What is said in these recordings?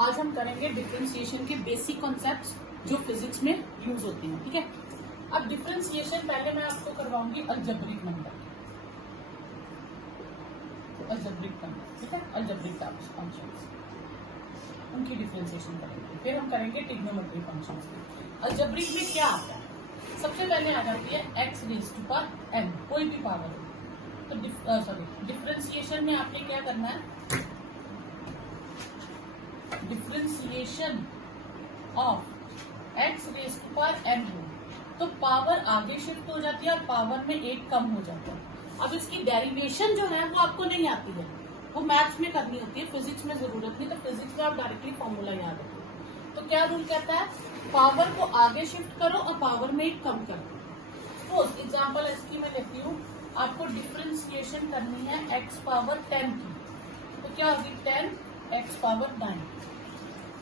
आज हम करेंगे डिफरेंशिएशन के बेसिक कॉन्सेप्ट्स जो फिजिक्स में यूज होते हैं। ठीक है, अब डिफरेंशिएशन पहले मैं आपको करवाऊंगी अलजेब्रिक नंबर, ठीक है, अलजेब्रिक फंक्शंस, उनकी डिफरेंशिएशन करेंगे। फिर हम करेंगे ट्रिग्नोमेट्री फंक्शंस की। अलजेब्रिक में क्या आता है? सबसे पहले आ जाती है x raise to power n, कोई भी पावर हो। तो डिफरेंशिएशन में आपने क्या करना है, differentiation of x raise to power n हो तो पावर आगे शिफ्ट हो जाती है और पावर में एक कम हो जाता है। अब इसकी डेरिवेशन जो है वो आपको नहीं आती है, वो मैथ्स में करनी होती है, फिजिक्स में जरूरत नहीं। तो फिजिक्स में आप डायरेक्टली फॉर्मूला याद रखो। तो क्या रूल कहता है, पावर को आगे शिफ्ट करो और पावर में एक कम करो। सपोज एग्जांपल इसकी मैं लेती हूँ, आपको डिफरेंशिएशन करनी है x पावर 10 की, तो क्या होगी 10 x पावर 9।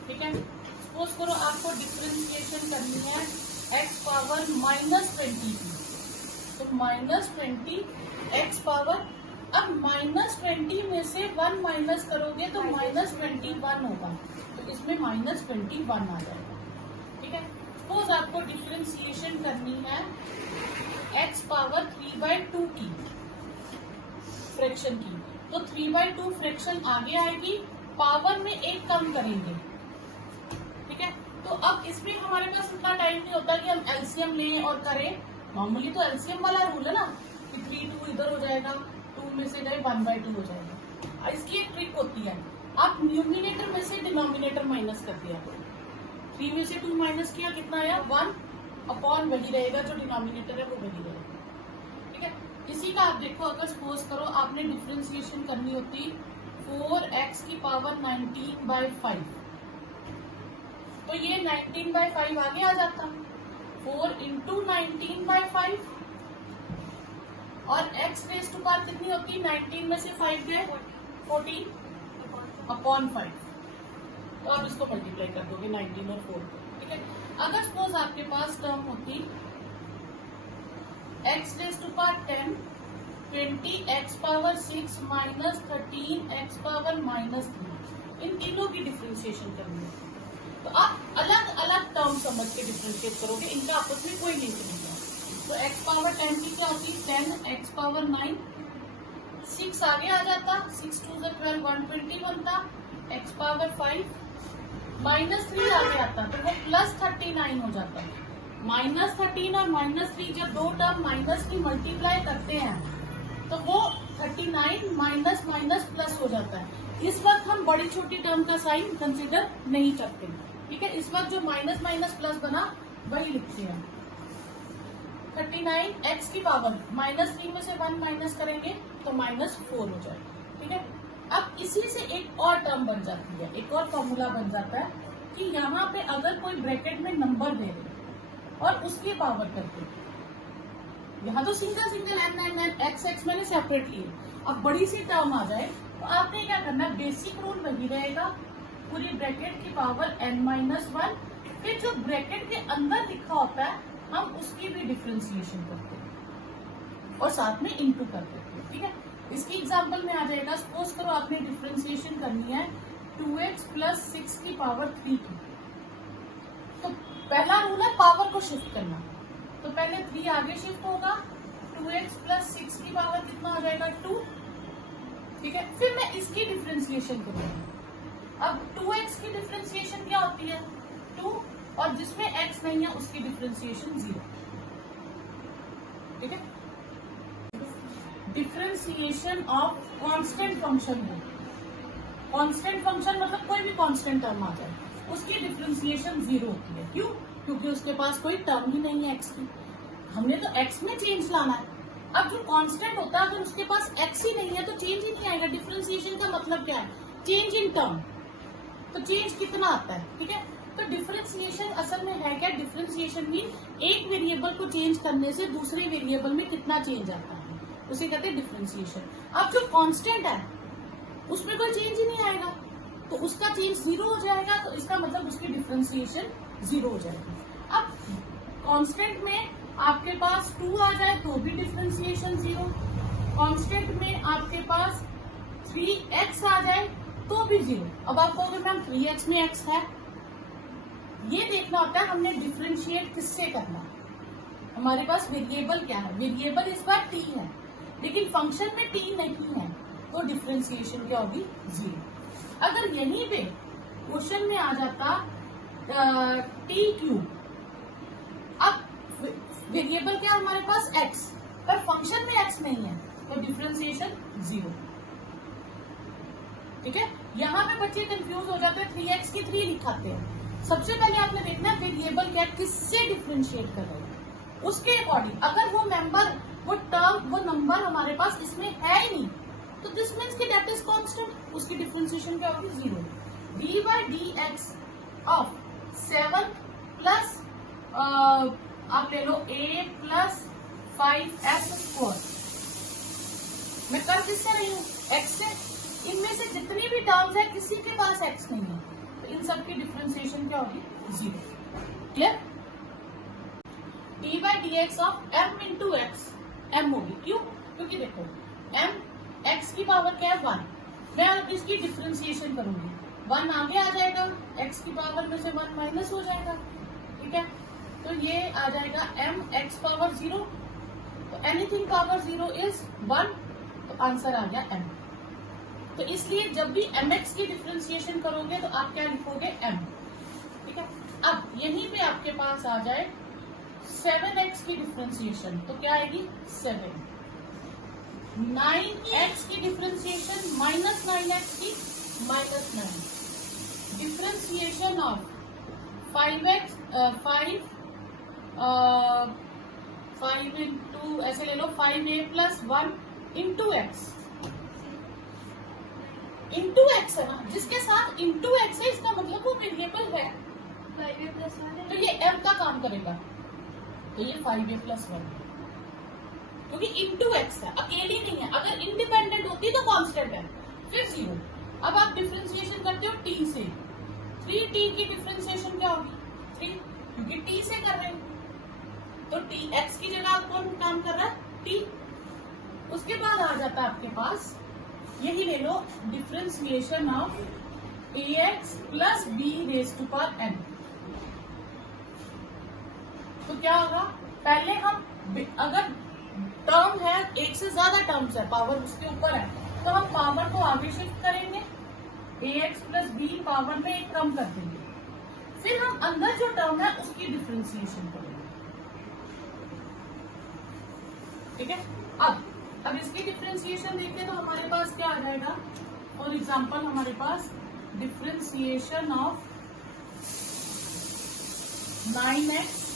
ठीक है, सपोज करो आपको डिफरेंशिएशन करनी है x पावर -20 की, तो -20 x पावर, अब -20 में से 1 माइनस करोगे तो -21 होगा, तो इसमें -21 आ जाएगा। ठीक है, सपोज आपको डिफरेंशिएशन करनी है x पावर 3/2 की, फ्रैक्शन की, तो 3/2 फ्रैक्शन आगे आएगी, पावर में एक कम करेंगे। ठीक है, तो अब इसमें हमारे पास इतना टाइम नहीं होता कि हम एलसीएम लें और करें। नॉर्मली तो एलसीएम वाला रूल है ना कि 3 2 इधर हो जाएगा, 2 में से गए 1/2 हो जाएगा। और इसकी एक ट्रिक होती है, आप न्यूमिनेटर में से डिनोमिनेटर माइनस कर दिया करो। 3 में से 2 माइनस किया, कितना आया 1 अपॉन वही रहेगा, जो डिनोमिनेटर है वो वही रहेगा। ठीक है, इसी का आप देखो, अगर सपोज करो आपने डिफरेंशिएशन करनी होती 4x की पावर 19/5, तो ये 19/5 आगे आ जाता, 4 इंटू 19/5, और x रेज़ टू पावर कितनी होती, 19 में से 5 गए 14 अपॉन 5, तो आप इसको मल्टीप्लाई कर दोगे 19 और 4 को। ठीक है, अगर सपोज आपके पास टर्म होती x raise to power 10 20x power 6 minus 13x power -3, इन तीनों की डिफरेंशिएशन करनी है, तो आप अलग अलग टर्म समझ के डिफरेंशिएट करोगे, इनका आपस में कोई लिंक नहीं है। तो x पावर 10 की क्या होती, 10x पावर 9, 6 आगे आ जाता, 6 2 12 120 बनता, x पावर 5 -3 आगे आता, तो वो +39 हो जाता। -13 और -3 जब दो टर्म माइनस की मल्टीप्लाई करते हैं तो वो 39 माइनस माइनस प्लस हो जाता है। इस वक्त हम बड़ी छोटी टर्म का साइन कंसिडर नहीं करते। ठीक है, इस वक्त जो माइनस माइनस प्लस बना वही लिखते हैं। 39 x की पावर -3 में से 1 माइनस करेंगे तो -4 हो जाएगा। ठीक है, अब इसी से एक और टर्म बन जाती है, एक और फॉर्मूला बन जाता है कि यहाँ पे अगर कोई ब्रैकेट में नंबर दे दे और उसकी पावर करके, यहाँ तो सिंगल n x मैंने सेपरेट लिए, अब बड़ी सी टर्म आ जाए तो आपने क्या करना है, बेसिक रूल वही रहेगा, पूरी ब्रैकेट की पावर n-1, फिर जो ब्रैकेट के अंदर लिखा होता है हम उसकी भी डिफरेंशिएशन करते हैं और साथ में इनटू कर देते हैं। ठीक है, इसकी एग्जांपल में आ जाएगा, सपोज करो आपने डिफरेंशिएशन करनी है 2x + 6 की पावर 3 की, तो पहला रूल है पावर को शिफ्ट करना, तो पहले 3 आगे शिफ्ट होगा, 2x + 6 की पावर कितना हो जाएगा 2। ठीक है, फिर मैं इसकी डिफरेंशिएशन करूंगी। अब 2x की डिफरेंशिएशन क्या होती है 2, और जिसमें x नहीं है उसकी डिफरेंशिएशन 0। ठीक है, डिफरेंशिएशन ऑफ कांस्टेंट फंक्शन है, कांस्टेंट फंक्शन मतलब कोई भी कांस्टेंट टर्म आ जाए उसकी डिफरेंशिएशन 0 होती है। क्यों? क्योंकि उसके पास कोई टर्म ही नहीं है x की, हमने तो x में चेंज लाना है। अब जो कांस्टेंट होता है अगर उसके पास x ही नहीं है तो चेंज ही नहीं आएगा। डिफरेंशिएशन का मतलब क्या है, चेंज इन टर्म, तो चेंज कितना आता है। ठीक है, तो डिफरेंशिएशन असल में है क्या, डिफरेंशिएशन मीन एक वेरिएबल को चेंज करने से दूसरे वेरिएबल में कितना चेंज आता है, उसे कहते हैं डिफरेंशिएशन। अब जो कांस्टेंट है उसमें कोई चेंज ही नहीं आएगा तो उसका चेंज 0 हो जाएगा, तो इसका मतलब उसकी डिफरेंशिएशन 0 हो जाएगी। अब कांस्टेंट में आपके पास 2 आ जाए तो भी डिफरेंशिएशन 0, कांस्टेंट में आपके पास 3x आ जाए तो भी 0। अब आप कहोगे मैम 3x में x है, ये देखना होता है हमने डिफ्रेंशिएट किससे करना। हमारे पास वेरिएबल क्या है, वेरिएबल इस बार t है, लेकिन फंक्शन में t नहीं है, तो डिफ्रेंशिएशन क्या होगी 0। अगर यहीं पे क्वेश्चन में आ जाता t क्यूब, अब वेरिएबल क्या है हमारे पास x, पर फंक्शन में x नहीं है, तो डिफ्रेंशिएशन 0। ठीक है, यहाँ पे बच्चे कंफ्यूज हो जाते हैं, 3x की 3 लिखाते हैं। सबसे पहले आपने देखना है वेरिएबल क्या किससे डिफ्रेंशिएट कर रहे हैं, उसके अकॉर्डिंग। अगर वो मेंबर, वो टर्म, वो नंबर हमारे पास इसमें है ही नहीं, तो दिस मीन्स कि दैट इज कांस्टेंट, उसकी डिफ्रेंशिएशन क्या होगी 0। D by D x of 7 plus आप ले लो a प्लस 5x²। मैं कर किससे रही हूँ, x से। इनमें से जितनी भी टर्म्स है किसी के पास x नहीं है, तो इन सब की डिफ्रेंशिएशन क्या होगी 0। Clear. D by D x of m into x, m होगी, क्यों, क्योंकि देखो m x की पावर क्या है 1, मैं अब इसकी डिफ्रेंशिएशन करूंगी, 1 आगे आ जाएगा, x की पावर में से 1 माइनस हो जाएगा। ठीक है, तो ये आ जाएगा m x पावर 0, तो एनीथिंग पावर 0 इज 1, तो आंसर आ गया m। तो इसलिए जब भी mx की डिफ्रेंशिएशन करोगे तो आप क्या लिखोगे m। ठीक है, अब यहीं पे आपके पास आ जाए 7x की डिफ्रेंशिएशन, तो क्या आएगी 7। 9x की डिफ्रेंशिएशन माइनस 9x की -9। डिफ्रेंशिएशन ऑफ 5 इंटू ऐसे ले लो 5a plus 1 into x, into x है ना, जिसके साथ इंटू एक्स है इसका मतलब वो वेरिएबल है, 5a प्लस 1 तो ये m का काम करेगा, तो ये 5a प्लस 1 क्योंकि इंटू एक्स है, अकेली नहीं है। अगर इंडिपेंडेंट होती तो कांस्टेंट है, फिर 0। अब आप डिफ्रेंशिएशन करते हो t से, 3t की डिफ्रेंशिएशन क्या होगी 3, क्योंकि t से कर रहे हैं, तो t x की जगह कौन काम कर रहा है t। उसके बाद आ जाता है आपके पास, यही ले लो differentiation of ax plus b raise to power n। तो क्या होगा, पहले हम अगर टर्म है एक से ज्यादा टर्म्स है, पावर उसके ऊपर है, तो हम पावर को आगे शिफ्ट करेंगे, ax प्लस b पावर में एक कम कर देंगे, फिर हम अंदर जो टर्म है उसकी डिफ्रेंशिएशन करेंगे। ठीक है, अब इसकी डिफ्रेंशिएशन देखते तो हमारे पास क्या आ जाएगा, फॉर एग्जाम्पल हमारे पास डिफ्रेंशिएशन ऑफ 9x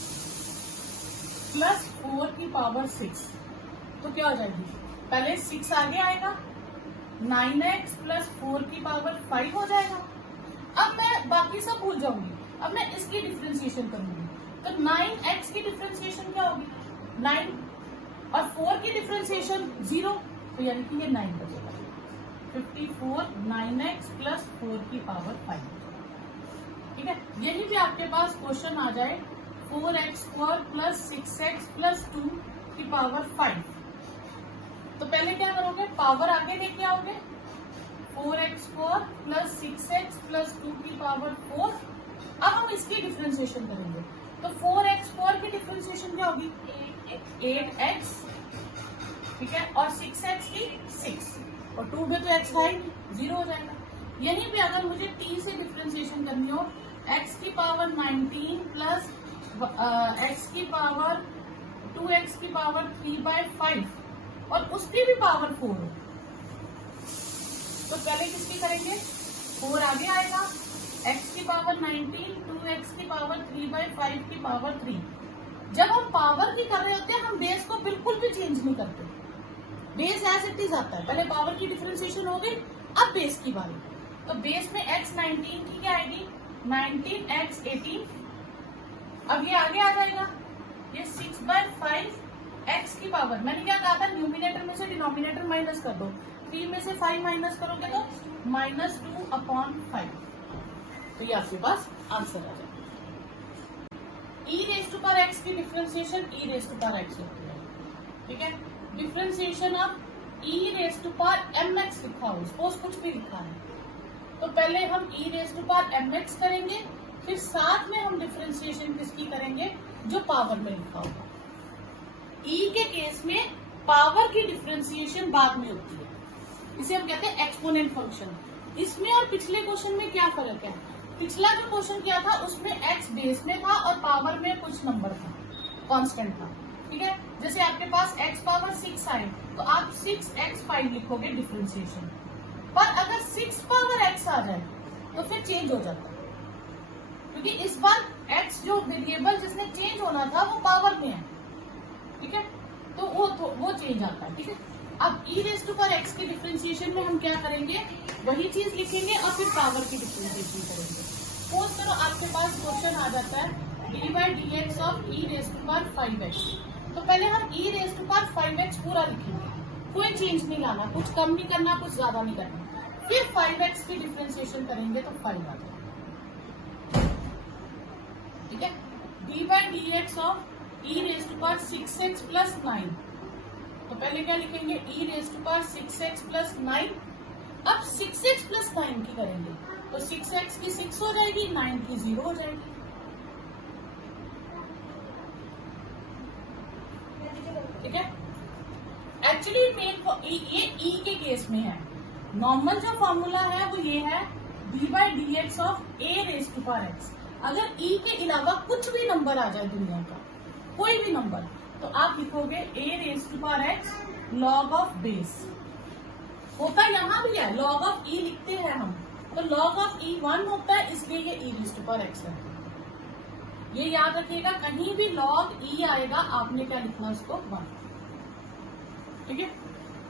प्लस 4 की पावर 6, तो क्या हो जाएगी, पहले 6 आगे आएगा, 9x प्लस 4 की पावर 5 हो जाएगा। अब मैं बाकी सब भूल जाऊंगी, अब मैं इसकी डिफ्रेंशिएशन करूंगी, तो 9x की डिफ्रेंशिएशन क्या होगी 9 और 4 की डिफ्रेंशिएशन 0, तो यानी कि ये 9 बचेगा। 54 9x प्लस 4 की पावर 5। ठीक है, यही भी आपके पास क्वेश्चन आ जाए 4x² प्लस 6x प्लस 2 की पावर 5, तो पहले क्या करोगे, पावर आगे लेके आओगे, 4x² प्लस 6x प्लस 2 की पावर 4। अब हम इसकी डिफ्रेंशिएशन करेंगे, तो 4x² की डिफ्रेंशिएशन क्या होगी 8x, ठीक है, और 6x की 6, और 2 में तो x है 0 हो जाएगा। यहीं पे अगर मुझे t से डिफ्रेंशिएशन करनी हो, x की पावर 19 प्लस x की पावर 2x की पावर 3/5 और उसकी भी पावर 4 हो, तो पहले किसकी करेंगे, 4 आगे आएगा, x की पावर 19, 2x की पावर 3/5 की पावर 3। जब हम पावर की कर रहे होते हैं हम बेस को बिल्कुल भी चेंज नहीं करते, बेस एज इट इज आता है। पहले पावर की डिफरेंशिएशन हो गई, अब बेस की बारी, तो बेस में x 19 की क्या आएगी 19x 18, अब ये आगे आ जाएगा, ये 6/5 x की पावर, मैंने क्या कहा था न्यूमिनेटर में से डिनोमिनेटर माइनस कर दो, 3 में से 5 माइनस करोगे तो -2/5, तो ये आपके पास आंसर आ जाएगा। e⁻x की डिफरेंशिएशन e⁻x होती है, ठीक है। डिफरेंशिएशन ऑफ e⁻mx लिखा हो, सपोज कुछ भी लिखा है, तो पहले हम e raise to power mx करेंगे, फिर साथ में हम डिफरेंशिएशन किसकी करेंगे, जो पावर में लिखा होगा। e के केस में पावर की डिफरेंशिएशन बाद में होती है, इसे हम कहते हैं एक्सपोनेंट फंक्शन। इसमें और पिछले क्वेश्चन में क्या फर्क है, पिछला जो क्वेश्चन किया था उसमें x बेस में था और पावर में कुछ नंबर था, कांस्टेंट था, ठीक है। जैसे आपके पास x पावर 6 आए तो आप 6x5 लिखोगे डिफरेंशिएशन, पर अगर 6 पावर x आ जाए तो फिर चेंज हो जाता है, क्योंकि इस बार x जो वेरिएबल जिसने चेंज होना था वो पावर में है, ठीक है, तो वो चेंज आता है, ठीक है। अब e raise to power x की डिफरेंशिएशन में हम क्या करेंगे, वही चीज लिखेंगे और फिर पावर की डिफरेंशिएशन करेंगे। सपोज करो आपके पास क्वेश्चन आ जाता है d/dx of e raise to power 5x, तो पहले हम e raise to power 5x पूरा लिखेंगे, कोई चेंज नहीं लाना, कुछ कम नहीं करना, कुछ ज्यादा नहीं करना, फिर 5x की डिफरेंशिएशन करेंगे तो 5 आ जाएगा, ठीक है। d/dx of e raise to power 6x plus 9, तो पहले क्या लिखेंगे, e raise to power 6x plus 9। अब 6x प्लस 9 की करेंगे तो 6x की 6 हो जाएगी, 9 की 0 हो जाएगी, ठीक है। एक्चुअली ये e के केस में है, नॉर्मल जो फॉर्मूला है वो ये है d/dx of a raise to power x। अगर e के अलावा कुछ भी नंबर आ जाए दुनिया का, कोई भी नंबर, तो आप लिखोगे a raise to power x log of base. होता यहाँ भी है, लॉग ऑफ e लिखते हैं हम, तो लॉग ऑफ e 1 होता है, इसलिए ये e raise to power x है। ये याद रखिएगा, कहीं भी लॉग e आएगा आपने क्या लिखना, उसको 1, ठीक है।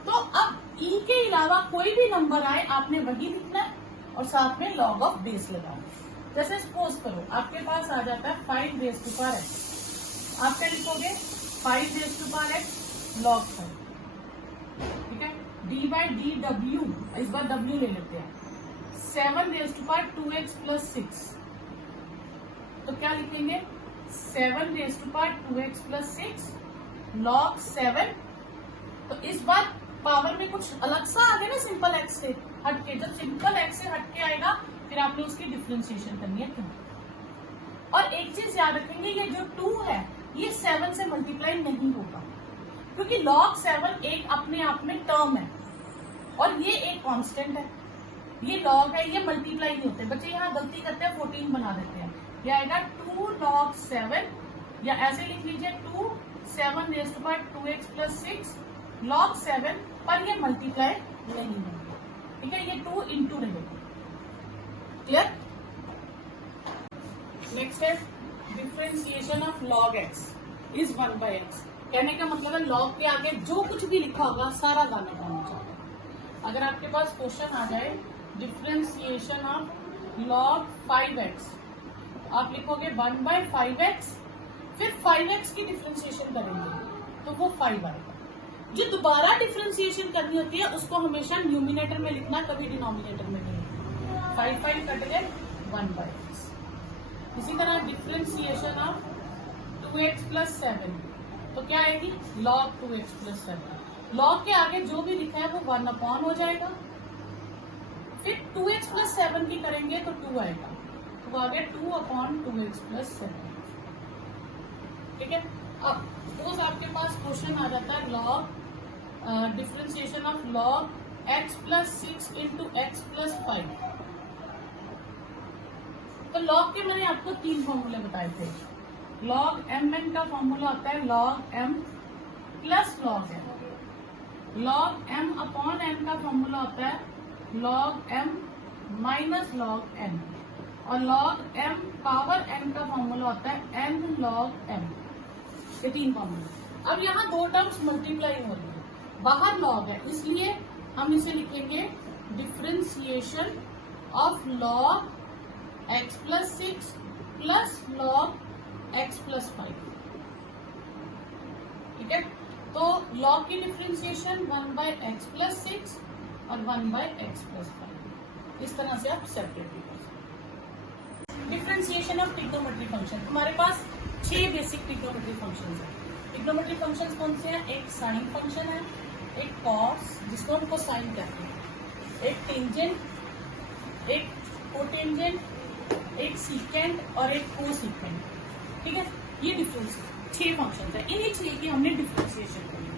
तो अब e के अलावा कोई भी नंबर आए आपने वही लिखना है और साथ में लॉग ऑफ बेस लगाना। जैसे सपोज करो आपके पास आ जाता है 5 रेज टू पावर x, आप क्या लिखोगे, 5 raise to power x log 5, ठीक है। d/dw, इस बार w ले लेते हैं, 7 raise to power 2x plus 6, तो क्या लिखेंगे, 7 raise to power 2x plus 6 log 7। तो इस बार पावर में कुछ अलग सा आ गया ना, सिंपल x से हटके, जब सिंपल x से हटके आएगा फिर आपने उसकी डिफरेंशिएशन करनी है, क्यों। और एक चीज याद रखेंगे, ये जो 2 है ये 7 से मल्टीप्लाई नहीं होगा, क्योंकि log 7 एक अपने आप में टर्म है और ये एक कांस्टेंट है, ये log है, ये मल्टीप्लाई नहीं होते। बच्चे यहाँ गलती करते हैं, 14 बना देते हैं, ये आएगा 2 log 7, या ऐसे लिख लीजिए 2 7 raise to power 2x plus 6 log 7, पर ये मल्टीप्लाई नहीं होगा, ठीक है, ये 2 इंटू रहेगा, क्लियर। नेक्स्ट है differentiation of log x is 1/x। कहने का मतलब है log के आगे जो कुछ भी लिखा होगा सारा गाना गाना चाहिए। अगर आपके पास क्वेश्चन आ जाए डिफरेंशिएशन ऑफ log 5x, आप लिखोगे 1/5x, फिर 5x की डिफरेंशिएशन करेंगे तो वो 5 आएगा। जो दोबारा डिफरेंशिएशन करनी होती है उसको हमेशा न्यूमिनेटर में लिखना, कभी डिनोमिनेटर में नहीं लिखना। 5 कट गए 1/x। इसी तरह डिफरेंशिएशन ऑफ 2x प्लस 7, तो क्या आएगी, log 2x प्लस 7। log के आगे जो भी लिखा है वो 1/, हो जाएगा। फिर 2x प्लस 7 की करेंगे तो 2 आएगा, तो आगे 2/2x प्लस 7, ठीक है। अब सपोज आपके पास क्वेश्चन आ जाता है log differentiation of log x plus 6 into x plus 5, तो log के मैंने आपको 3 फॉर्मूले बताए थे। log mn का फॉर्मूला होता है log m plus log n, log m upon n का फॉर्मूला होता है log m minus log n, और log m पावर n का फॉर्मूला होता है n log m। ये 3 फॉर्मूले। अब यहाँ 2 टर्म्स मल्टीप्लाई हो रही है, बाहर log है, इसलिए हम इसे लिखेंगे differentiation of log x plus 6 plus log x plus 5, ठीक है। तो log की डिफरेंशिएशन 1/x प्लस 6 और 1/x प्लस 5, इस तरह से आप सेपरेट कर सकते हैं। डिफरेंशिएशन ऑफ ट्रिग्नोमेट्री फंक्शन, हमारे पास 6 बेसिक ट्रिग्नोमेट्री फंक्शन है। ट्रिग्नोमेट्री फंक्शन कौन से हैं, एक साइन फंक्शन है, एक कॉस जिसको हम कोसाइन कहते हैं, एक टेंजेंट, एक कोटेंजेंट, एक सीकेंट और एक कोसीकेंट। ठीक है, ये डिफरेंस 6 फंक्शन है, इन्हीं 6 की हमने डिफरेंशिएशन करी है।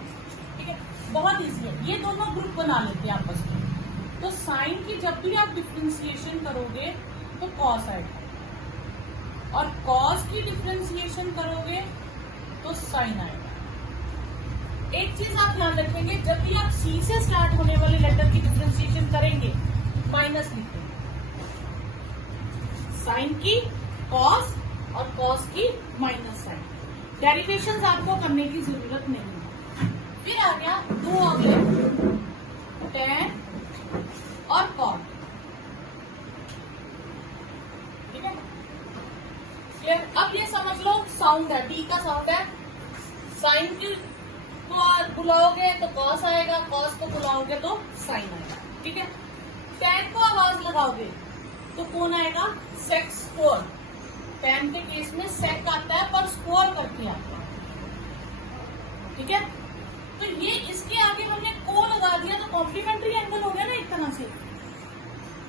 ठीक है, बहुत इजी है, ये दोनों ग्रुप बना लेते हैं आपस में। तो साइन की जब भी आप डिफरेंशिएशन करोगे तो कॉस आएगा, और कॉस की डिफरेंशिएशन करोगे तो साइन आएगा। एक चीज आप ध्यान रखेंगे, जब भी आप सी से स्टार्ट होने वाले लेटर की डिफरेंशिएशन करेंगे माइनस लिखेंगे, साइन की कॉस और कॉस की माइनस साइन। डेरिवेशंस आपको करने की जरूरत नहीं है। फिर आ गया दो अगले टेन और कॉट। ठीक है, क्लियर? अब ये समझ लो साउंड है, डी का साउंड है। साइन की को बुलाओगे तो कॉस आएगा, कॉस को बुलाओगे तो साइन आएगा। ठीक है, टेन को आवाज लगाओगे तो कौन आएगा? Sec square. टेन के केस में सेक आता है पर स्क्वायर करके आता है। ठीक है, तो ये इसके आगे हमने को लगा दिया तो कॉम्प्लीमेंट्री एंगल हो गया ना एक तरह से,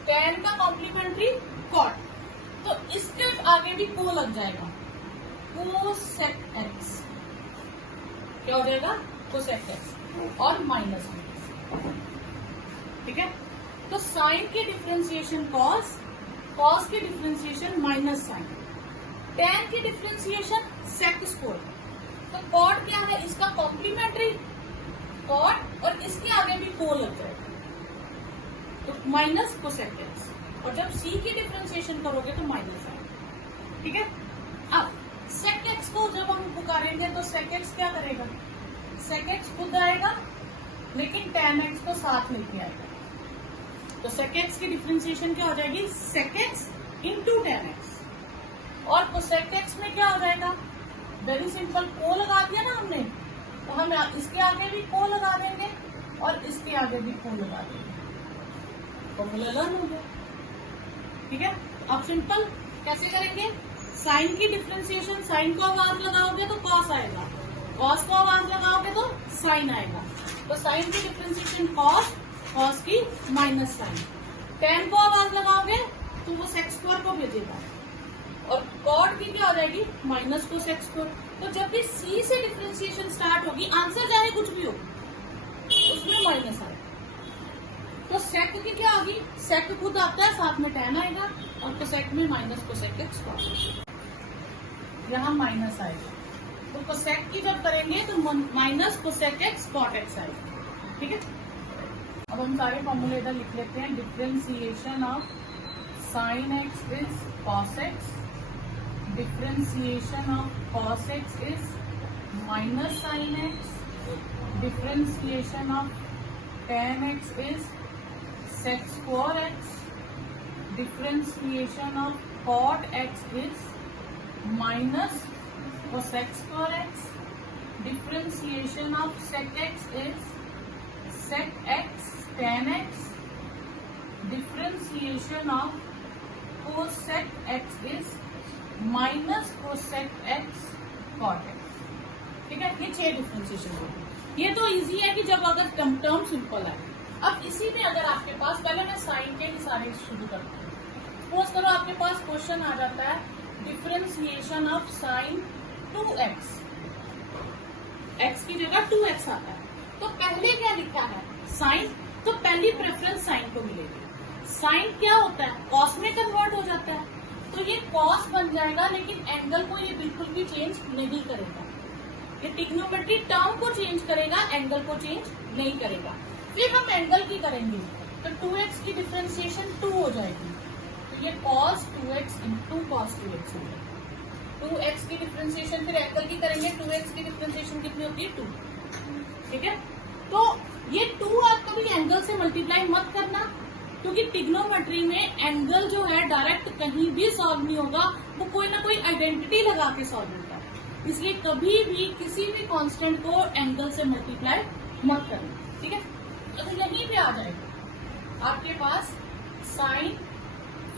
टेन का कॉम्प्लीमेंट्री कॉट। तो इसके आगे भी को लग जाएगा, कोसेक एक्स। क्या हो जाएगा? कोसेक एक्स और माइनस। ठीक है, तो साइन की डिफरेंशिएशन कॉस, कॉस की डिफरेंशिएशन माइनस साइन, टेन की डिफरेंशिएशन सेक स्क्वायर। तो कॉट क्या है? इसका कॉम्प्लीमेंट्री कॉट, और इसके आगे भी को लग जाएगा तो माइनस कोसेक एक्स। और जब सी की डिफरेंशिएशन करोगे तो माइनस आएगा। ठीक है, अब सेक एक्स को जब हम पुकारेंगे तो सेक एक्स क्या करेगा? सेक एक्स खुद आएगा लेकिन टेन एक्स को साथ लेके आएगा। तो सेक एक्स की डिफरेंशिएशन क्या हो जाएगी? Sec x into tan x. और कोसेक एक्स में क्या हो जाएगा? वेरी सिंपल, को लगा दिया ना हमने, तो हम इसके आगे भी को लगा देंगे और इसके आगे भी को लगा देंगे, फॉर्मूला लर्न हो गया। ठीक है, अब सिंपल कैसे करेंगे? साइन की डिफरेंशिएशन, साइन को आवाज लगाओगे तो कॉस आएगा, कॉस को आवाज लगाओगे तो साइन आएगा। तो साइन की डिफरेंशिएशन कॉस, कॉस की माइनस साइन। टेन को आवाज लगाओगे तो वो सेक स्क्वायर को भेजेगा, और कॉट की क्या हो जाएगी? माइनस को सेक स्क्वायर। तो जब भी सी से डिफरेंशिएशन स्टार्ट होगी, आंसर चाहे कुछ भी हो, उसमें माइनस आएगा। तो सेक की क्या होगी? सेक खुद आता है, साथ में टेन आएगा, और कोसेक में माइनस कोसेक एक्स, यहाँ माइनस आएगा। तो कोसेक की जब करेंगे तो minus cosec x cot x आएगा। ठीक है, अब हम सारे फॉर्मूले इधर लिख लेते हैं। Differentiation of sine x is cos x, differentiation of cos x is minus sin x, differentiation of tan x is sec square x, differentiation of cot x is minus cosec square x, differentiation of sec x is sec x tan x, differentiation of cosec x is minus cosec x cot x. ठीक है, ये 6 differentiation होगी। ये तो easy है कि जब अगर टर्म सिंपल है। अब इसी में अगर आपके पास, पहले मैं साइन के ही सारे शुरू करता हूँ। सपोज करो आपके पास क्वेश्चन आ जाता है differentiation of sign 2x, x की जगह 2x आता है, तो पहले क्या लिखा है? साइन। तो पहली प्रेफरेंस साइन को मिलेगी। साइन क्या होता है? कॉस में कन्वर्ट हो जाता है, तो ये कॉस बन जाएगा, लेकिन एंगल को ये बिल्कुल भी चेंज नहीं करेगा। ये ट्रिग्नोमेट्री टर्म को चेंज करेगा, एंगल को चेंज नहीं करेगा। फिर हम एंगल की करेंगे तो 2x की डिफरेंशिएशन 2 हो जाएगी, तो ये cos 2x into cos 2x हो जाएगा। 2x की डिफरेंशिएशन फिर एंगल की करेंगे, 2x की डिफरेंशिएशन कितनी होती है? 2। ठीक है, तो ये 2 आप कभी एंगल से मल्टीप्लाई मत करना, क्योंकि ट्रिग्नोमेट्री में एंगल जो है डायरेक्ट कहीं भी सॉल्व नहीं होगा, वो कोई ना कोई आइडेंटिटी लगा के सॉल्व होता है। इसलिए कभी भी किसी भी कांस्टेंट को एंगल से मल्टीप्लाई मत करना। ठीक है, तो यहीं पे आ जाएगा आपके पास साइन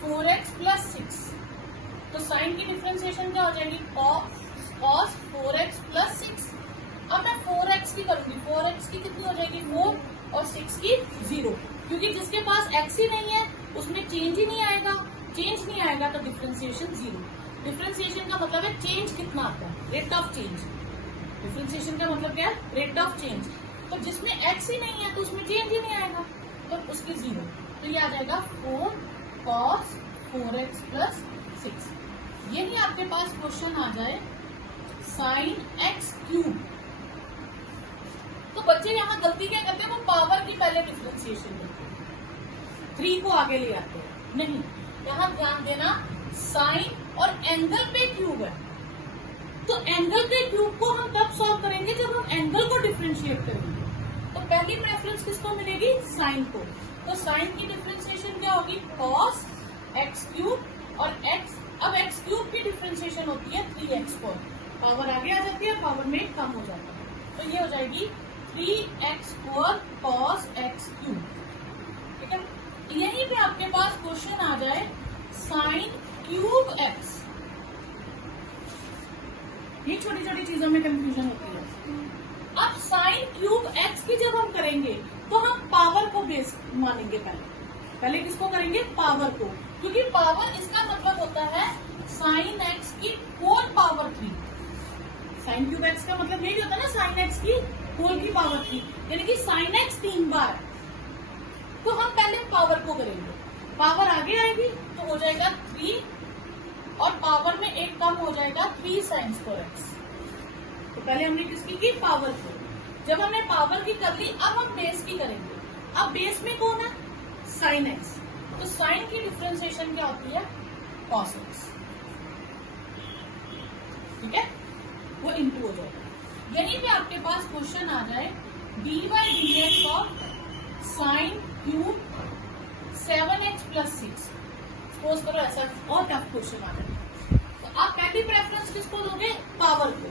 4x प्लस 6। तो साइन की डिफरेंशिएशन क्या हो जाएगी? Cos 4x plus 6। अब मैं 4x की करूंगी, 4x की कितनी हो जाएगी? 4, और 6 की 0, क्योंकि जिसके पास x ही नहीं है उसमें चेंज ही नहीं आएगा, चेंज नहीं आएगा तो डिफरेंशिएशन जीरो। डिफरेंशिएशन का मतलब है चेंज कितना आता है, रेट ऑफ चेंज। डिफरेंशिएशन का मतलब क्या है, रेट ऑफ चेंज। तो जिसमें x ही नहीं है तो उसमें चेंज ही नहीं आएगा, तो उसकी जीरो। तो ये आ जाएगा 4 cos 4x प्लस 6। यही आपके पास क्वेश्चन आ जाए sin x क्यूब। तो बच्चे यहाँ गलती क्या करते हैं, वो पावर की पहले डिफरेंशिएशन करते हैं, 3 को आगे ले आते हैं। नहीं, यहाँ ध्यान देना, साइन और एंगल पे क्यूब है, तो एंगल पे क्यूब को हम तब सॉल्व करेंगे जब हम एंगल को डिफरेंशिएट करेंगे। तो पहली प्रेफरेंस किसको मिलेगी, साइन को। तो साइन की डिफरेंशिएशन क्या होगी, cos x क्यूब और x। अब x क्यूब की डिफरेंशिएशन होती है 3x², पावर आगे आ जाती है, पावर में कम हो जाता है, तो ये हो जाएगी 3x² cos x क्यूब। ठीक है, यहीं पे आपके पास क्वेश्चन आ जाए साइन क्यूब x। ये छोटी छोटी चीजों में कंफ्यूजन होती है। अब साइन क्यूब x की जब हम करेंगे तो हम पावर को बेस मानेंगे, पहले किसको करेंगे, पावर को, क्योंकि पावर इसका मतलब होता है साइन x की whole power 3। Sine cube x का मतलब यही होता है ना, साइन x की होल की पावर 3, यानी कि साइन x 3 बार। तो हम पहले पावर को करेंगे, पावर आगे आएगी तो हो जाएगा 3 और पावर में एक कम हो जाएगा 3 sin square x। तो पहले हमने किसकी की, पावर की। जब हमने पावर की कर ली, अब हम बेस की करेंगे। अब बेस में कौन है, साइन x। तो साइन की डिफरेंशिएशन क्या होती है, cos x। ठीक है, वो इंटू हो जाएगा। यहीं पे आपके पास क्वेश्चन आ जाए dy/dx of sine cube 7x plus 6। Suppose करो ऐसा और टफ क्वेश्चन आ जाए, तो आप पहली प्रेफरेंस किसको दोगे, पावर को।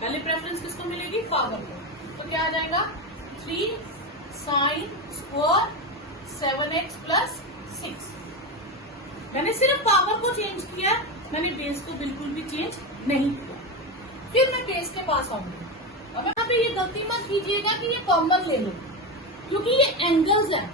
पहली प्रेफरेंस किसको मिलेगी, पावर को। तो क्या आ जाएगा 3 sin स्क्वायर 7x प्लस 6। मैंने सिर्फ पावर को चेंज किया, मैंने बेस को बिल्कुल भी चेंज नहीं किया। फिर मैं बेस के पास आऊंगी। अब यहाँ पे ये गलती मत कीजिएगा कि ये कॉमन ले लो, क्योंकि ये एंगल्स है,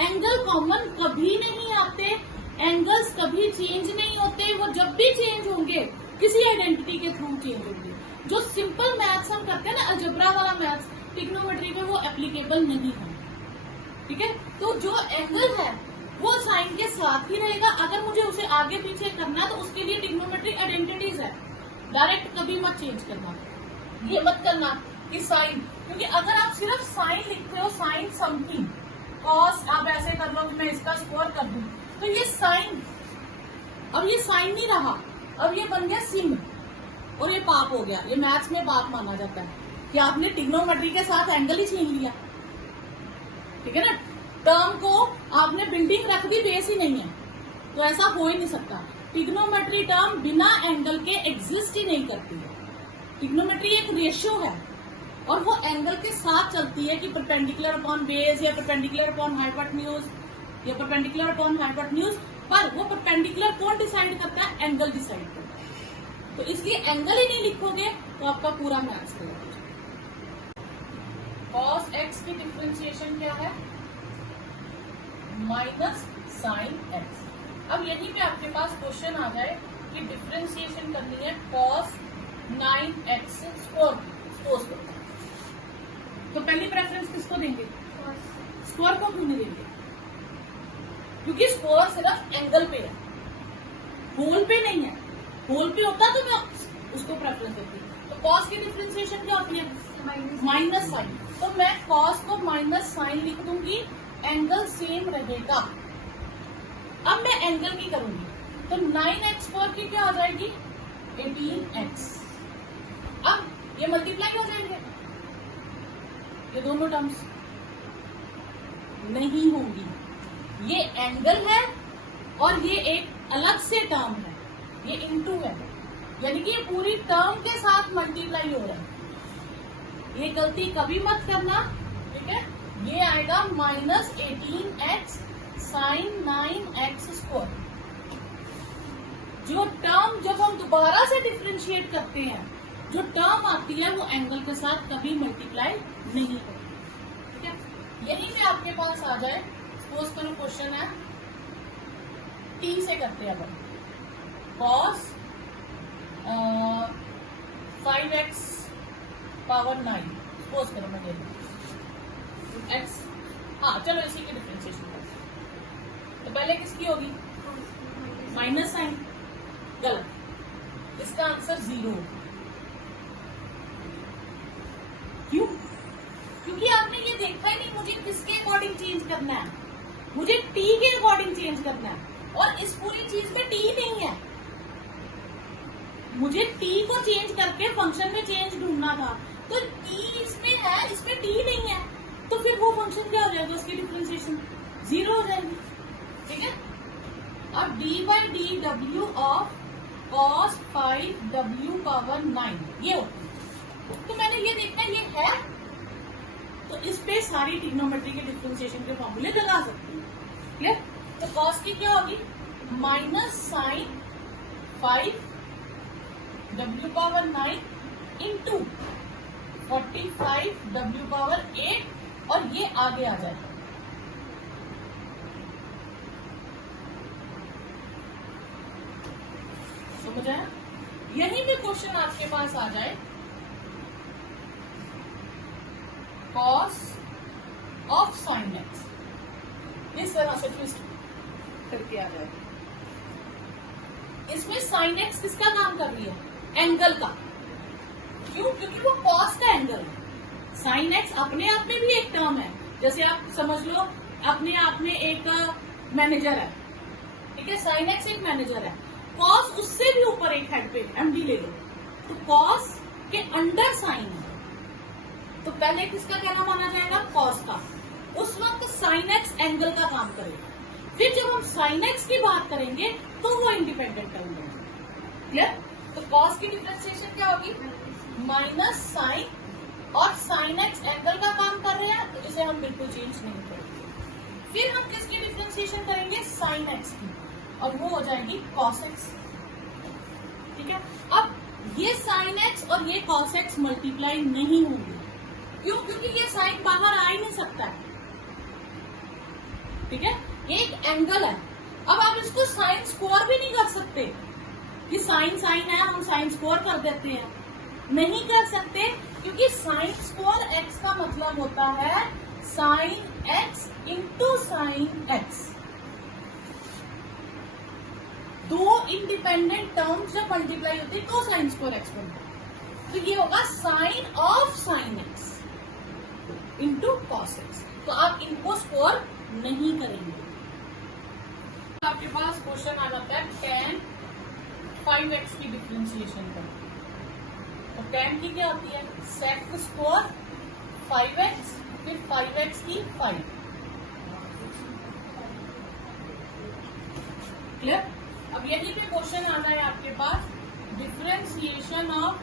एंगल कॉमन कभी नहीं आते, एंगल्स कभी चेंज नहीं होते। वो जब भी चेंज होंगे किसी आइडेंटिटी के थ्रू चेंज होंगे। जो सिंपल मैथ्स हम करते हैं ना, अलजेब्रा वाला मैथ्स, ट्रिग्नोमेट्री में वो एप्लीकेबल नहीं है। ठीक है, तो जो एंगल है वो साइन के साथ ही रहेगा। अगर मुझे उसे आगे पीछे करना तो उसके लिए ट्रिग्नोमेट्री आइडेंटिटीज है, डायरेक्ट कभी मत चेंज करना। ये मत करना कि साइन, क्योंकि अगर आप सिर्फ साइन लिखते हो, साइन समथिंग, कॉस आप ऐसे कर लो कि मैं इसका स्क्वायर कर दूं, तो ये साइन, अब ये साइन नहीं रहा, अब ये बन गया सिन, और ये पाप हो गया। ये मैथ्स में पाप माना जाता है कि आपने ट्रिग्नोमेट्री के साथ एंगल ही छीन लिया। ठीक है ना, टर्म को आपने बिल्डिंग रख दी, बेस ही नहीं है, तो ऐसा हो ही नहीं सकता। ट्रिग्नोमेट्री टर्म बिना एंगल के एग्जिस्ट ही नहीं करती है। ट्रिग्नोमेट्री एक रेशियो है और वो एंगल के साथ चलती है कि परपेंडिकुलर अपॉन बेस या परपेंडिकुलर अपॉन हाइपोटेन्यूज या परपेंडिकुलर अपॉन हाइपोटेन्यूज, पर वो परपेंडिकुलर कौन डिसाइड करता है, एंगल डिसाइड करता है। तो इसलिए एंगल ही नहीं लिखोगे तो आपका पूरा मैथ्स गलत हो जाएगा। cos x की डिफरेंशिएशन क्या है, माइनस साइन x। अब यहीं पे आपके पास क्वेश्चन आ जाए कि डिफरेंशिएशन करनी है cos 9x स्क्वायर की। तो पहली प्रेफरेंस किसको देंगे, स्क्वायर को क्यों नहीं देंगे, क्योंकि स्क्वायर सिर्फ एंगल पे है, होल पे नहीं है। होल पे होता तो मैं उसको प्रेफरेंस देती। तो cos की डिफरेंशिएशन क्या होती है, माइनस साइन। तो मैं cos को माइनस साइन लिख दूंगी, एंगल सेम रहेगा। अब मैं एंगल की करूंगी, तो 9x स्क्वायर की क्या हो जाएगी, 18x। अब ये मल्टीप्लाई हो जाएंगे, ये दोनों टर्म्स नहीं होंगी। ये एंगल है और ये एक अलग से टर्म है, ये इनटू है, यानी कि ये पूरी टर्म के साथ मल्टीप्लाई हो रहा है। ये गलती कभी मत करना, ठीक है। ये आएगा minus 18x sine 9x square. जो टर्म जब हम दोबारा से डिफरेंशिएट करते हैं, जो टर्म आती है वो एंगल के साथ कभी मल्टीप्लाई नहीं होती। ठीक है, यही पे आपके पास आ जाए, सपोज करो क्वेश्चन है टी से करते हैं अपन। कॉस 5x पावर 9 सपोज करो मैं ले लूं x। हाँ चलो इसी की डिफ्रेंशिएशन करते। तो पहले किसकी होगी? माइनस साइन, गलत। इसका आंसर 0। क्यों? क्योंकि आपने ये देखा ही नहीं मुझे किसके अकॉर्डिंग चेंज करना है, मुझे t के अकॉर्डिंग चेंज करना है, और इस पूरी चीज में t नहीं है। मुझे t को चेंज करके फंक्शन में चेंज ढूंढना था, तो t इसमें है, इसमें t नहीं है, तो फिर वो फंक्शन क्या हो जाएगा? उसकी डिफरेंशिएशन 0 हो जाएगी। ठीक है। अब d by D W of cos 5w power 9 ये होती है। तो मैंने ये देखना ये है, तो इस पे सारी ट्रिग्नोमेट्री के डिफरेंशिएशन के फॉर्मूले लगा सकते हैं। क्लियर? तो cos की क्या होगी? Minus sine 5w power 9 into 45w power 8, और ये आगे आ जाएगा। समझ आया? यहीं पे क्वेश्चन आपके पास आ जाए cos ऑफ साइन एक्स, इस तरह से ट्विस्ट करके आ जाए। इसमें साइन एक्स किसका काम कर रही है? एंगल का। क्यों? क्योंकि वो cos का एंगल है। साइन एक्स अपने आप में भी एक टर्म है, जैसे आप समझ लो अपने आप में एक मैनेजर है। ठीक है, साइन एक्स एक मैनेजर है, cos उससे भी ऊपर एक हेड पे एमडी ले लो, तो cos के अंडर साइन है, तो पहले किसका कहना माना जाएगा? cos का। उस वक्त साइन एक्स एंगल का काम करेगा। फिर जब हम साइन एक्स की बात करेंगे तो वो इंडिपेंडेंट टर्म बनेगा। क्लियर? तो cos की डिफरेंशिएशन क्या होगी? माइनस साइन, और साइन एक्स एंगल का काम कर रहे हैं, तो इसे हम बिल्कुल चेंज नहीं करेंगे। फिर हम किसकी डिफरेंशिएशन करेंगे? साइन एक्स की, और वो हो जाएगी cos x। ठीक है। अब ये साइन x और ये cos x मल्टीप्लाई नहीं होंगे। क्यों? क्योंकि ये साइन बाहर आ ही नहीं सकता है। ठीक है, एक एंगल है। अब आप इसको साइन स्क्वायर भी नहीं कर सकते कि साइन साइन है हम साइन स्क्वायर कर देते हैं, नहीं कर सकते, क्योंकि साइन स्क्वायर x का मतलब होता है sine x into sine x। दो इंडिपेंडेंट टर्म्स जब मल्टीप्लाई होती है तो साइन स्क्वायर एक्स बनता है। तो ये होगा sine of sine x into cos x. तो आप इनको स्क्वायर नहीं करेंगे। तो आपके पास क्वेश्चन आ जाता है tan 5x की डिफरेंशिएशन का। तो tan की क्या होती है? sec स्क्वायर 5x, फिर 5x की 5। क्लियर? अब यही पे क्वेश्चन आना है आपके पास differentiation of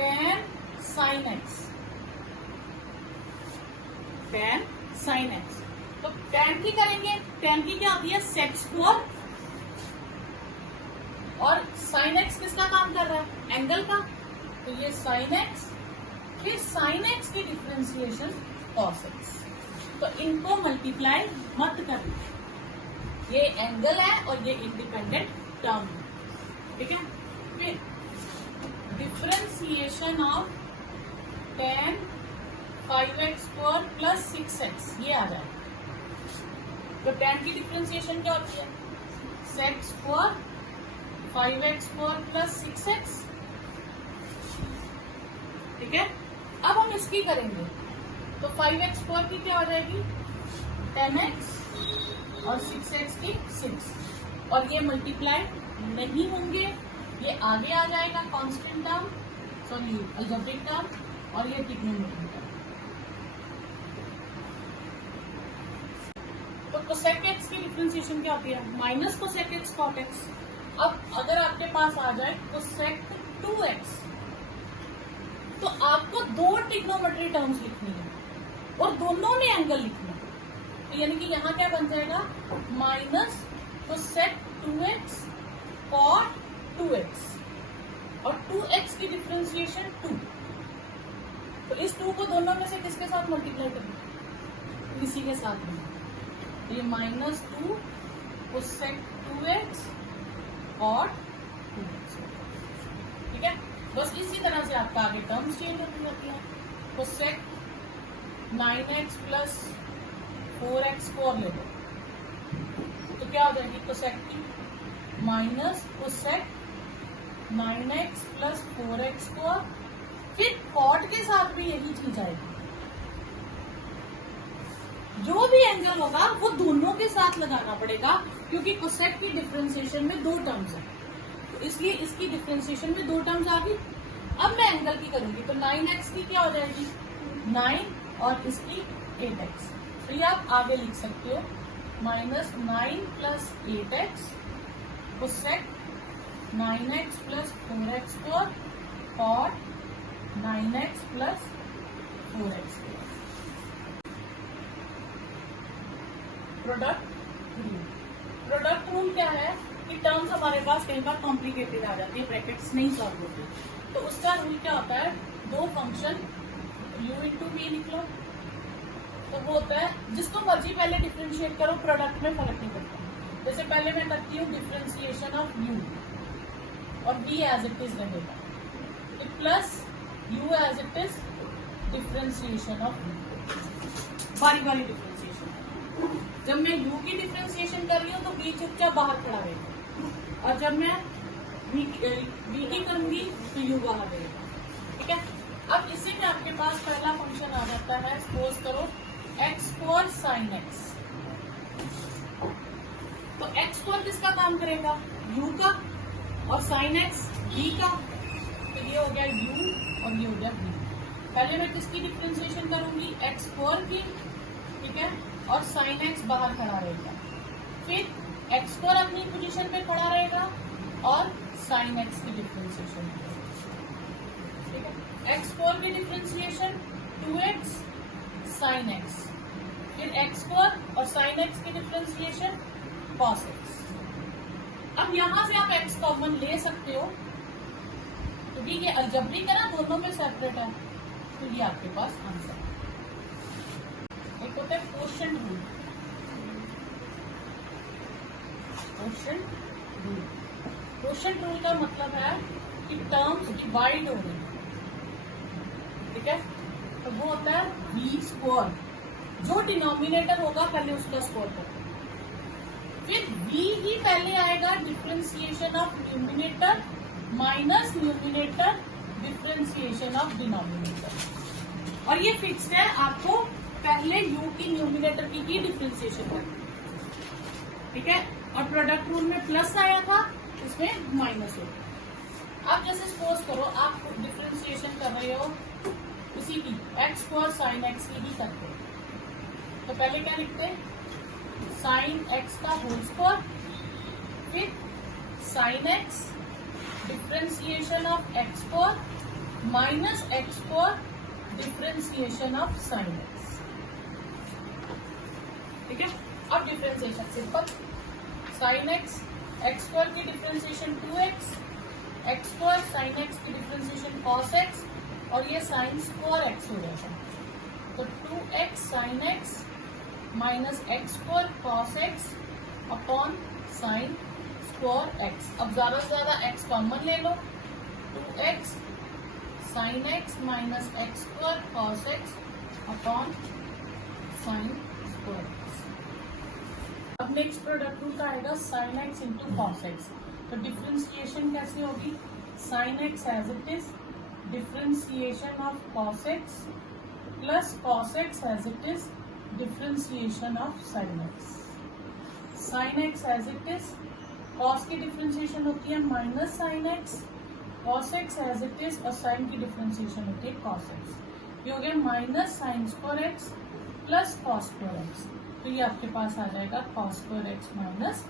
tan sin x। tan sin x, तो tan की करेंगे, tan की क्या होती है? sec स्क्वायर, और sin x किसका काम कर रहा है? एंगल का, तो ये sin x, फिर sin x की डिफरेंशिएशन cos x। तो इनको मल्टीप्लाई मत करना, ये एंगल है और ये इंडिपेंडेंट टर्म है। ठीक है। फिर differentiation of tan 5x square plus 6x, ये आ जाएगा। तो tan की डिफरेंशिएशन क्या होती है? sec square 5x square plus 6x। ठीक है। अब हम इसकी करेंगे, तो 5x स्क्वायर की क्या हो जाएगी? 10x, और 6x की 6, और ये मल्टीप्लाई नहीं होंगे, ये आगे आ जाएगा constant term, sorry algebraic term, और ये ट्रिग्नोमेट्रिक टर्म। तो कोसेक एक्स की डिफरेंशिएशन क्या होती है? Minus cosec x cot x. अब अगर आपके पास आ जाए कोसेक 2x, तो आपको दो ट्रिग्नोमेट्री टर्म्स लिखनी है और दोनों में एंगल लिखना है। तो यानी कि यहाँ क्या बन जाएगा? Minus cosec 2x cot 2x, और 2x की डिफरेंशिएशन 2। तो इस 2 को दोनों में से किसके साथ मल्टीप्लाई करना? इसी के साथ में। ये -2 कोसेक 2x कॉट 2x। ठीक है, बस इसी तरह से आपका आगे टर्म्स चेंज होती जाती है। कोसेक 9x प्लस 4x को और ले लो तो क्या हो जाएगी कोसेक की minus cosec 9x plus 4x को, फिर कॉट के साथ भी यही चीज आएगी। जो भी एंगल होगा वो दोनों के साथ लगाना पड़ेगा, क्योंकि कोसेक की डिफरेंशिएशन में दो टर्म्स है, तो इसलिए इसकी डिफरेंशिएशन में दो टर्म्स आ गई। अब मैं एंगल की करूंगी तो 9x की क्या हो जाएगी 9 और इसकी 8x, तो ये आप आगे लिख सकते हो minus 9 plus 8x cosec 9x plus 4x को cot 9x plus 4x। Product rule क्या है कि टर्म्स हमारे पास कई बार कॉम्प्लिकेटेड आ जाती है, ब्रैकेट्स नहीं सॉल्व होते, तो उसका रूल क्या होता है, दो फंक्शन u इंटू वी लिख लो, तो वो होता है जिसको मर्जी पहले डिफ्रेंशिएट करो, प्रोडक्ट में फर्क नहीं पड़ता। जैसे पहले मैं करती हूँ डिफ्रेंशिएशन ऑफ u और v एज इट इज रहेगा, तो plus u as it is differentiation of v, बारी बारी डिफ्रेंशिएशन। जब मैं u की डिफ्रेंशिएशन कर रही हूँ तो v चुपचाप बाहर खड़ा रहेगा, और जब मैं v की करूंगी तो u बाहर रहेगा। ठीक है, अब इसी में आपके पास पहला फंक्शन आ जाता है, सपोज करो x स्क्वायर साइन x, तो x स्क्वायर किसका काम करेगा u का, और साइन x v का, तो ये हो गया u और ये हो गया v। पहले मैं किसकी डिफ्रेंशिएशन करूंगी x स्क्वायर की, ठीक है, और साइन x बाहर खड़ा रहेगा, फिर x स्क्वायर अपनी पोजीशन पे खड़ा रहेगा और साइन x की डिफ्रेंशिएशन, ठीक है, x स्क्वायर की डिफ्रेंशिएशन 2x साइन x, फिर x स्क्वायर और साइन x की डिफ्रेंशिएशन cos x। अब यहां से आप x कॉमन ले सकते हो, क्योंकि ये अलजेब्रिक है ना, दोनों में सेपरेट है, तो ये आपके पास आंसर है। एक होता है क्वोशिएंट रूल, क्वोशिएंट रूल का मतलब है कि टर्म्स डिवाइड हो रही है, ठीक है, तो वो होता है v स्क्वायर, जो डिनोमिनेटर होगा पहले उसका स्क्वायर करो, फिर v ही पहले आएगा differentiation of numerator minus numerator differentiation of denominator, और ये फिक्स्ड है, आपको पहले u की न्यूमिनेटर की ही डिफरेंशिएशन करनी, ठीक है, और प्रोडक्ट रूल में प्लस आया था, इसमें माइनस हो। अब जैसे सपोज करो आप डिफरेंशिएशन कर रहे हो उसी की x स्क्वायर साइन x की ही करते हैं, तो पहले क्या लिखते हैं साइन x का होल स्क्वायर, फिर sine x differentiation of x square minus x square differentiation of sine x, ठीक है। अब differentiation simple, sine x x square की differentiation 2x, x square sine x की डिफरेंशिएशन cos x, और ये sign square x हो जाता है, तो 2x sine x minus x square cos x upon sine square x। अब ज्यादा से ज्यादा x कॉमन ले लो, 2x sine x minus x square cos x upon sine square x। अब नेक्स्ट प्रोडक्ट रूल का आएगा sine x into cos x, तो डिफरेंशिएशन कैसे होगी, sine x as it is differentiation of cos x plus cos x as it is differentiation of sine x, sign x as it is cos की differentiation होती है minus sine x, cos x as it is, और sine की differentiation होती है cos x, ये हो गया minus sine square x plus cos square x, तो ये आपके पास आ जाएगा cos square x minus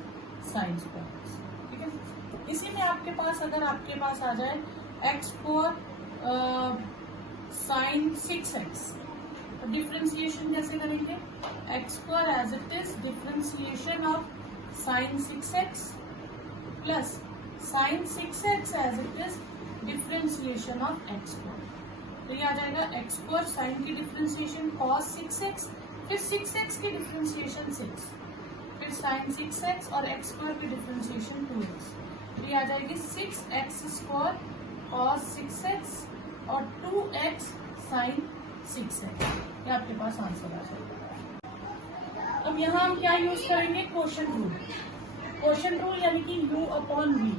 sine square x, ठीक है। इसी में आपके पास अगर आपके पास आ जाए x स्क्वायर साइन 6x, तो डिफरेंशिएशन कैसे करेंगे, x square as it is differentiation of sine 6x plus sine 6x as it is differentiation of x square, तो ये आ जाएगा x स्क्वायर साइन की डिफरेंशिएशन cos 6x, फिर 6x की डिफरेंशिएशन 6, फिर साइन 6x और x स्क्वायर की डिफ्रेंसिएशन 2x, तो ये आ जाएगी 6x स्क्वायर cos 6x और 2x साइन 6x। ये आपके पास आंसर आ जाएगा। अब यहाँ हम क्या यूज करेंगे, क्वोशंट रूल। क्वोशंट रूल यानी कि u upon v।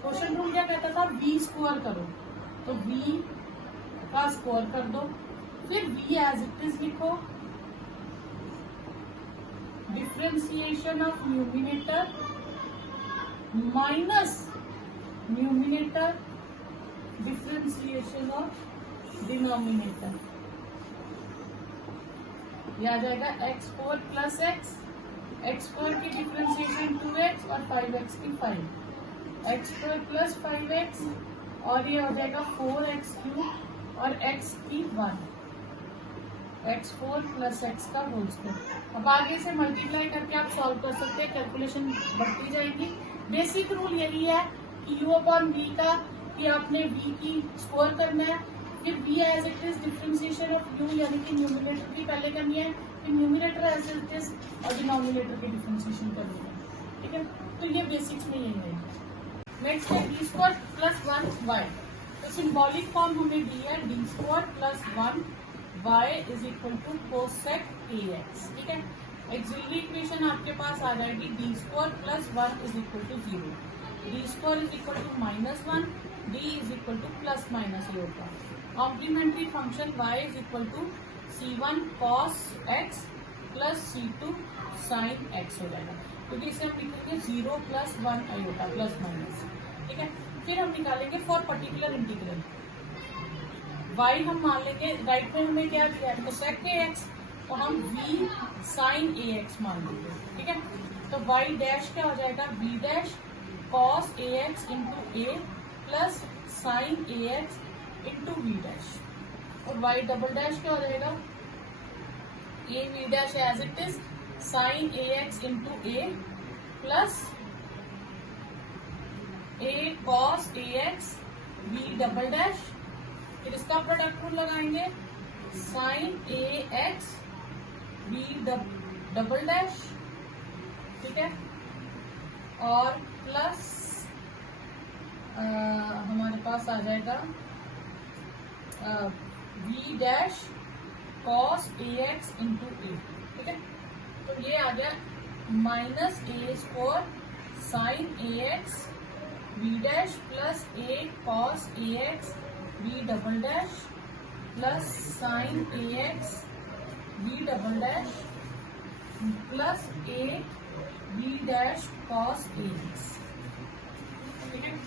Quotient rule क्या कहता था, v स्क्वायर करो, तो v का स्क्वायर कर दो, फिर v एज इट इज लिखो, differentiation of numerator minus numerator differentiation of denominator, यह आ जाएगा x4 प्लस x4 की डिफ्रेंसिएशन 2x और 5x की 5, x2 प्लस 5x और ये हो जाएगा 4x3 और x की 1, x4 प्लस x का होल स्क्वायर। अब आगे से मल्टीप्लाई करके आप सॉल्व कर सकते हैं, कैलकुलेशन बढ़ती जाएगी। बेसिक रूल यही है कि u अपॉन v का, कि आपने v की स्क्वायर करना है, फिर v as it is differentiation of u यानी कि न्यूमिनेटर की पहले करनी है, फिर न्यूमिनेटर एज इट इज और डिनोमिनेटर की डिफ्रेंसिएशन करनी है, ठीक है। तो ये बेसिक्स में यही है। नेक्स्ट है डी स्क्वायर प्लस 1 वाई, तो सिंबॉलिक फॉर्म हमें दी है D square plus 1 Y is equal to cosec ax, ठीक है। एक्सिलरी इक्वेशन आपके पास आ जाएगी D square plus 1 is equal to 0, D square is equal to -1, D is equal to plus minus ये होगा। Complementary function y is equal to c1 cos x plus c2 sin x हो जाएगा, क्योंकि इसे हम लिखेंगे 0 प्लस 1 आयोटा प्लस माइनस, ठीक है। फिर हम निकालेंगे फॉर पर्टिकुलर इंटीग्रल, y हम मान लेंगे, राइट में हमें क्या दिया है कोसेक ax, तो हम v sin ax मान लेंगे, ठीक है। तो y डैश क्या हो जाएगा, v dash cos ax into a plus sin ax into v dash, और y डबल डैश क्या हो जाएगा, a v dash as it is sin ax into a plus a cos ax v double dash, फिर इसका product rule लगाएंगे sin ax v double dash, ठीक है, और प्लस हमारे पास आ जाएगा v dash cos ax into a, ठीक है। तो ये आ गया minus a square sin ax v dash plus a cos ax v double dash plus sin ax v double dash plus a v dash cos ax, ठीक है।